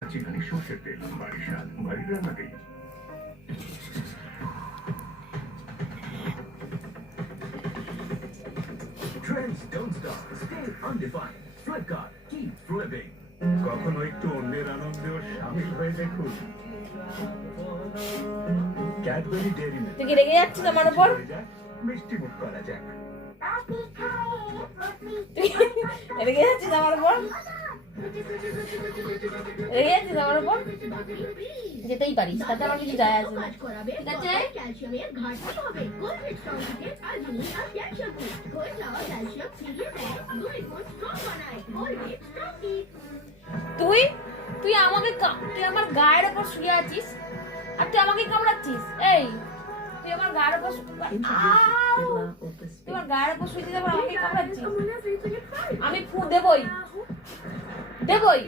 চিনি সর্ষের তেল বাড়ির স্বাদ বাড়ির রান্নাতেই। Trends don't stop, stay undefined. Flipkart, keep flipping. কখনো একটু অন্যের আনন্দেও শামিল হয়ে দেখুন। Cadbury dairy milk. তুই কি রেগে যাচ্ছিস আমার উপর? মিষ্টি মুখ করা যাক। তুই রেগে যাচ্ছিস আমার উপর? রেগে যাচ্ছিস আমার উপর? যেতেই পারিস, তাতে আমার কিছু যায় আসে না। ঠিক আছে? ক্যালসিয়ামের ঘাটতি হবে। কোলগেট স্ট্রং আর্জিনিন আর ক্যালসিয়াম হয়ে যাওয়া ক্যালসিয়াম ফিরিয়ে দেয়, 2 গুণ স্ট্রং বানায়। কোলগেট স্ট্রং তুই তুই আমাকে তুই আমার গায়ের উপর শুয়ে আছিস আর তুই আমাকে কামড়াচ্ছিস। এই তুই আমার গায়ের উপর তুই আমার গায়ের উপর শুয়ে দিতে আমাকে কামড়াচ্ছিস। আমি ফু দেবই দেবই।